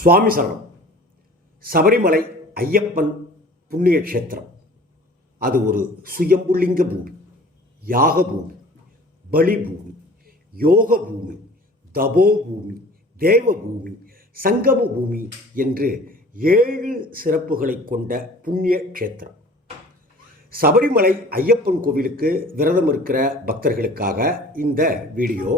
சுவாமி சரணம். சபரிமலை ஐயப்பன் புண்ணிய கஷேத்திரம் அது ஒரு சுயம்புலிங்க பூமி யாக பூமி பலி பூமி யோக பூமி தபோ பூமி தேவ பூமி சங்கம பூமி என்று ஏழு சிறப்புகளை கொண்ட புண்ணிய க்ஷேத்திரம் சபரிமலை ஐயப்பன் கோவிலுக்கு விரதம் இருக்கிற பக்தர்களுக்காக இந்த வீடியோ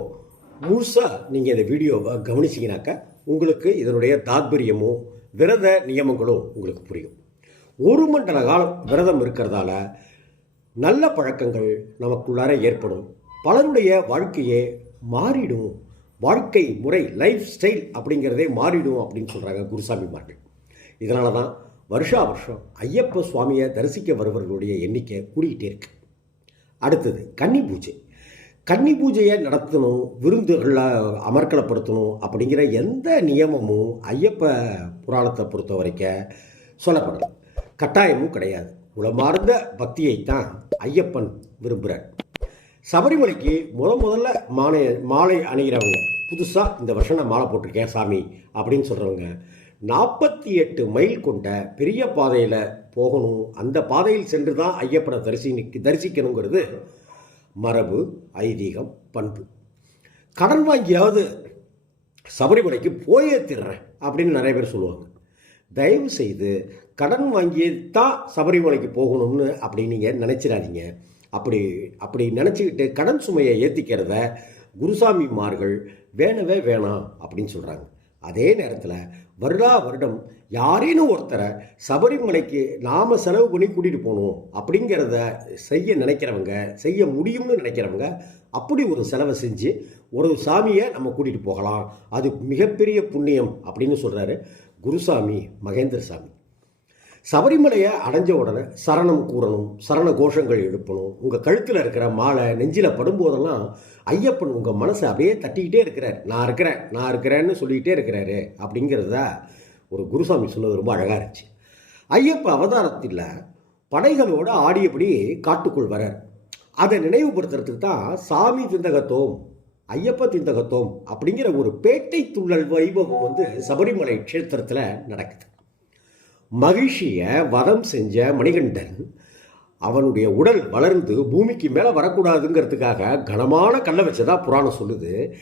முழுசாக நீங்கள் இந்த வீடியோவை கவனிச்சிங்கனாக்கா உங்களுக்கு இதனுடைய தாத்பரியமும் விரத நியமங்களும் உங்களுக்கு புரியும். ஒரு மண்டல காலம் விரதம் இருக்கிறதால நல்ல பழக்கங்கள் நமக்குள்ளார ஏற்படும். பலருடைய வாழ்க்கையே மாறிடும். வாழ்க்கை முறை லைஃப் ஸ்டைல் அப்படிங்கிறதே மாறிடும் அப்படின்னு சொல்கிறாங்க குருசாமிமார்கள் இதனால தான் வருஷா வருஷம் ஐயப்ப சுவாமியை தரிசிக்க வருபவர்களுடைய எண்ணிக்கை கூடிக்கிட்டே இருக்கு. அடுத்தது கன்னி பூஜை. கன்னி பூஜையை நடத்தணும் விருந்துகளை அமர்க்கலப்படுத்தணும் அப்படிங்கிற எந்த நியமமும் ஐயப்ப புராணத்தை பொறுத்த வரைக்கும் சொல்லப்படல. கட்டாயமும் கிடையாது. உளமார்ந்த பக்தியைத்தான் ஐயப்பன் விரும்புகிறார் சபரிமலைக்கு முத முதல்ல மாலை மாலை அணிகிறவங்க புதுசாக இந்த வருஷம் நான் மாலை போட்டிருக்கேன் சாமி அப்படின்னு சொல்கிறவங்க நாற்பத்தி எட்டு மைல் கொண்ட பெரிய பாதையில் போகணும். அந்த பாதையில் சென்று தான் ஐயப்பனை தரிசி தரிசிக்கணுங்கிறது மரபு ஐதீகம் பண்பு. கடன் வாங்கியாவது சபரிமலைக்கு போயே திடுறேன் அப்படின்னு நிறைய பேர் சொல்லுவாங்க. தயவு செய்து கடன் வாங்கி தான் சபரிமலைக்கு போகணும்னு அப்படி நீங்கள் நினச்சிடாதீங்க. அப்படி அப்படி நினச்சிக்கிட்டு கடன் சுமையை ஏற்றிக்கிறத குருசாமிமார்கள் வேணவே வேணாம் அப்படின்னு சொல்கிறாங்க அதே நேரத்தில் வருடா வருடம் யாரேனும் ஒருத்தரை சபரிமலைக்கு நாம் செலவு பண்ணி கூட்டிகிட்டு போகணும் அப்படிங்கிறத செய்ய நினைக்கிறவங்க செய்ய முடியும்னு நினைக்கிறவங்க அப்படி ஒரு செலவை செஞ்சு ஒரு சாமியை நம்ம கூட்டிகிட்டு போகலாம். அது மிகப்பெரிய புண்ணியம் அப்படின்னு சொல்கிறாரு குருசாமி மகேந்திர சாமி சபரிமலையை அடைஞ்ச உடனே சரணம் கூறணும் சரண கோஷங்கள் எழுப்பணும். உங்கள் கழுத்தில் இருக்கிற மாலை நெஞ்சில் படும்போதெல்லாம் ஐயப்பன் உங்கள் மனசை அப்படியே தட்டிக்கிட்டே இருக்கிறார். நான் இருக்கிறேன் நான் இருக்கிறேன்னு சொல்லிக்கிட்டே இருக்கிறாரு அப்படிங்கிறத ஒரு குருசாமி சொன்னது ரொம்ப அழகாக இருந்துச்சு. ஐயப்ப அவதாரத்தில் படைகளோடு ஆடியபடி காட்டுக்குள் வரார் அதை நினைவுபடுத்துறதுக்கு தான் சாமி திந்தகத்தோம் ஐயப்ப திந்தகத்தோம் அப்படிங்கிற ஒரு பேட்டை துள்ளல் வைபவம் வந்து சபரிமலை க்ஷேத்திரத்தில் நடக்குது. மகிழ்ச்சியை வதம் செஞ்ச மணிகண்டன் அவனுடைய உடல் வளர்ந்து பூமிக்கு மேலே வரக்கூடாதுங்கிறதுக்காக கனமான கல்லை வச்சதா புராணம் சொல்லுது.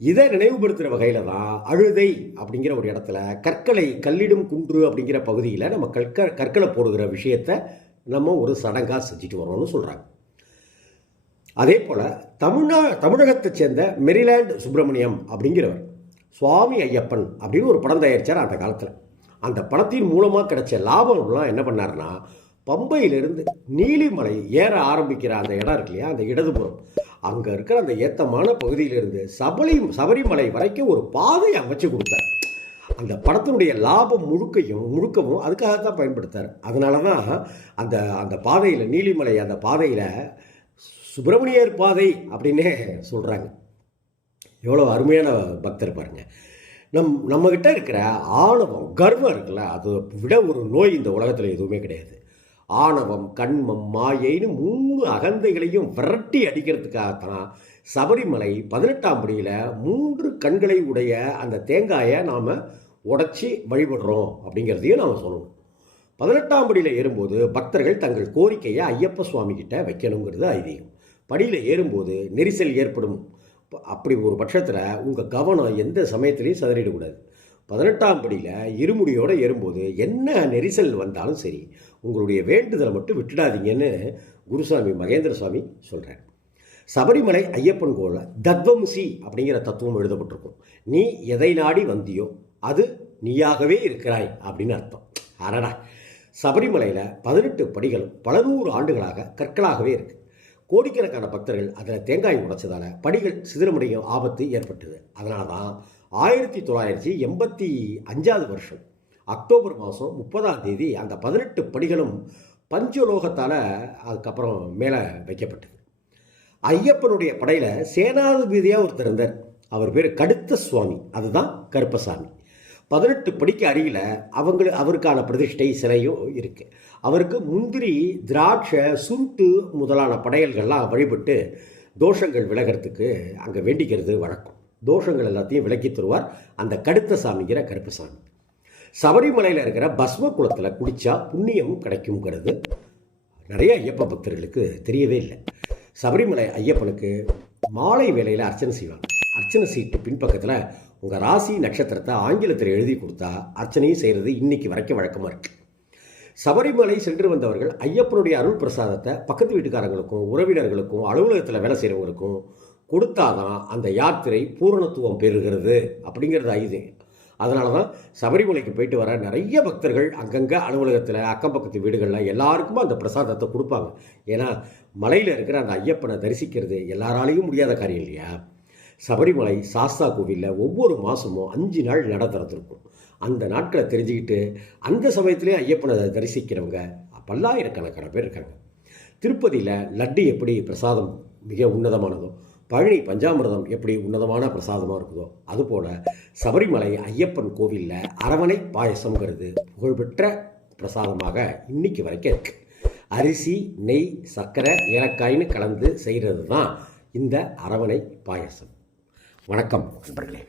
இதை நினைவுபடுத்துகிற வகையில் தான் அழுதை அப்படிங்கிற ஒரு இடத்துல கற்களை கல்லிடும் குன்று அப்படிங்கிற பகுதியில் நம்ம கற்க கற்களை போடுகிற விஷயத்தை நம்ம ஒரு சடங்காக செஞ்சுட்டு வரோம்னு சொல்கிறாங்க அதே போல் தமிழ்நா தமிழகத்தைச் சேர்ந்த மெரிலாண்ட் சுப்பிரமணியம் அப்படிங்கிறவர் சுவாமி ஐயப்பன் அப்படின்னு ஒரு படம் தயாரித்தார் அந்த காலத்தில். அந்த படத்தின் மூலமாக கிடைச்ச லாபம்லாம் என்ன பண்ணாருன்னா பம்பையிலிருந்து நீலிமலை ஏற ஆரம்பிக்கிற அந்த இடம் இருக்கு இல்லையா அந்த இடதுபுறம். அங்கே இருக்கிற அந்த ஏத்தமான பகுதியிலிருந்து சபரி சபரிமலை வரைக்கும் ஒரு பாதை அமைச்சு கொடுத்தார். அந்த படத்தினுடைய லாபம் முழுக்கையும் முழுக்கவும் அதுக்காக தான் பயன்படுத்தார். அதனால தான் அந்த அந்த பாதையில் நீலிமலை அந்த பாதையில் சுப்பிரமணியர் பாதை அப்படின்னே சொல்கிறாங்க எவ்வளோ அருமையான பக்தர் பாருங்கள் நம் நம்மக்கிட்ட இருக்கிற ஆணவம் கர்வம் இருக்குல்ல அதை விட ஒரு நோய் இந்த உலகத்தில் எதுவுமே கிடையாது. ஆணவம் கண்மம் மாயைன்னு மூணு அகந்தைகளையும் விரட்டி அடிக்கிறதுக்காகத்தான் சபரிமலை பதினெட்டாம் படியில் மூன்று கண்களை உடைய அந்த தேங்காயை நாம் உடச்சி வழிபடுறோம் அப்படிங்கிறதையும் நாம் சொல்லணும். பதினெட்டாம் படியில் ஏறும்போது பக்தர்கள் தங்கள் கோரிக்கையை ஐயப்ப சுவாமி கிட்ட வைக்கணுங்கிறது ஐதீகம். படியில் ஏறும்போது நெரிசல் ஏற்படும். அப்படி ஒரு பட்சத்தில் உங்கள் கவனம் எந்த சமயத்துலையும் சிதறிடக்கூடாது. பதினெட்டாம் படியில் இருமுடியோடு ஏறும்போது என்ன நெரிசல் வந்தாலும் சரி உங்களுடைய வேண்டுதலை மட்டும் விட்டுடாதீங்கன்னு குருசாமி மகேந்திர சுவாமி சொல்கிறார் சபரிமலை ஐயப்பன் கோவில் தத்வம்சி அப்படிங்கிற தத்துவம் எழுதப்பட்டிருக்கும். நீ எதை நாடி வந்தியோ அது நீயாகவே இருக்கிறாய் அப்படின்னு அர்த்தம். அரடா சபரிமலையில் பதினெட்டு படிகளும் பல நூறு ஆண்டுகளாக கற்களாகவே இருக்குது கோடிக்கணக்கான பக்தர்கள் அதில் தேங்காய் உடைச்சதால் படிகள் சிதறமுடையும் ஆபத்து ஏற்பட்டது. அதனால தான் ஆயிரத்தி தொள்ளாயிரத்தி எண்பத்தி அஞ்சாவது வருஷம் அக்டோபர் மாதம் முப்பதாம் தேதி அந்த பதினெட்டு படிகளும் பஞ்சலோகத்தால் அதுக்கப்புறம் மேலே வைக்கப்பட்டது. ஐயப்பனுடைய படையில் சேனாதிபதியாக ஒருத்தர் இருந்தார். அவர் பேர் கடுத்த சுவாமி. அதுதான் கருப்பசாமி. பதினெட்டு படிக்கு அருகில் அவங்களுக்கு அவருக்கான பிரதிஷ்டை சிலையும் இருக்குது அவருக்கு முந்திரி திராட்சை சுருட்டு முதலான படையல்கள்லாம் வழிபட்டு தோஷங்கள் விலகிறதுக்கு அங்கே வேண்டிக்கிறது வழக்கம். தோஷங்கள் எல்லாத்தையும் விலக்கி தருவார் அந்த கடுத்த சாமிங்கிற கருப்பசாமி. சபரிமலையில் இருக்கிற பஸ்ம குளத்தில் குடித்தா புண்ணியம் கிடைக்குங்கிறது நிறைய ஐயப்ப பக்தர்களுக்கு தெரியவே இல்லை. சபரிமலை ஐயப்பனுக்கு மாலை வேலையில் அர்ச்சனை செய்வாங்க. அர்ச்சனை சீட்டு பின்பக்கத்தில் உங்கள் ராசி நட்சத்திரத்தை ஆங்கிலத்தில் எழுதி கொடுத்தா அர்ச்சனையும் செய்கிறது இன்னைக்கு வரைக்கும் வழக்கமாக இருக்குது சபரிமலை சென்று வந்தவர்கள் ஐயப்பனுடைய அருள் பிரசாதத்தை பக்கத்து வீட்டுக்காரங்களுக்கும் உறவினர்களுக்கும் அலுவலகத்தில் வேலை செய்கிறவங்களுக்கும் கொடுத்தாதான் அந்த யாத்திரை பூரணத்துவம் பெறுகிறது அப்படிங்கிறது ஐது அதனால தான் சபரிமலைக்கு போயிட்டு வர நிறைய பக்தர்கள் அங்கங்கே அலுவலகத்தில் அக்கம் பக்கத்து வீடுகளில் எல்லாருக்குமே அந்த பிரசாதத்தை கொடுப்பாங்க. ஏன்னா மலையில் இருக்கிற அந்த ஐயப்பனை தரிசிக்கிறது எல்லாராலையும் முடியாத காரியம் இல்லையா? சபரிமலை சாஸ்தா கோவிலில் ஒவ்வொரு மாதமும் அஞ்சு நாள் நட திறந்துருக்கும் அந்த நாட்களை தெரிஞ்சுக்கிட்டு அந்த சமயத்திலே ஐயப்பனை தரிசிக்கிறவங்க பல்லாயிரக்கணக்கான பேர் இருக்காங்க. திருப்பதியில் லட்டு எப்படி பிரசாதம் மிக உன்னதமானதோ பழனி பஞ்சாமிரதம் எப்படி உன்னதமான பிரசாதமாக இருக்குதோ அதுபோல் சபரிமலை ஐயப்பன் கோவிலில் அரவணை பாயசங்கிறது புகழ்பெற்ற பிரசாதமாக இன்னைக்கு வரைக்கும் இருக்கு. அரிசி நெய் சர்க்கரை ஏலக்காயின்னு கலந்து செய்கிறது தான் இந்த அரவணை பாயசம். வணக்கம் நண்பர்களே.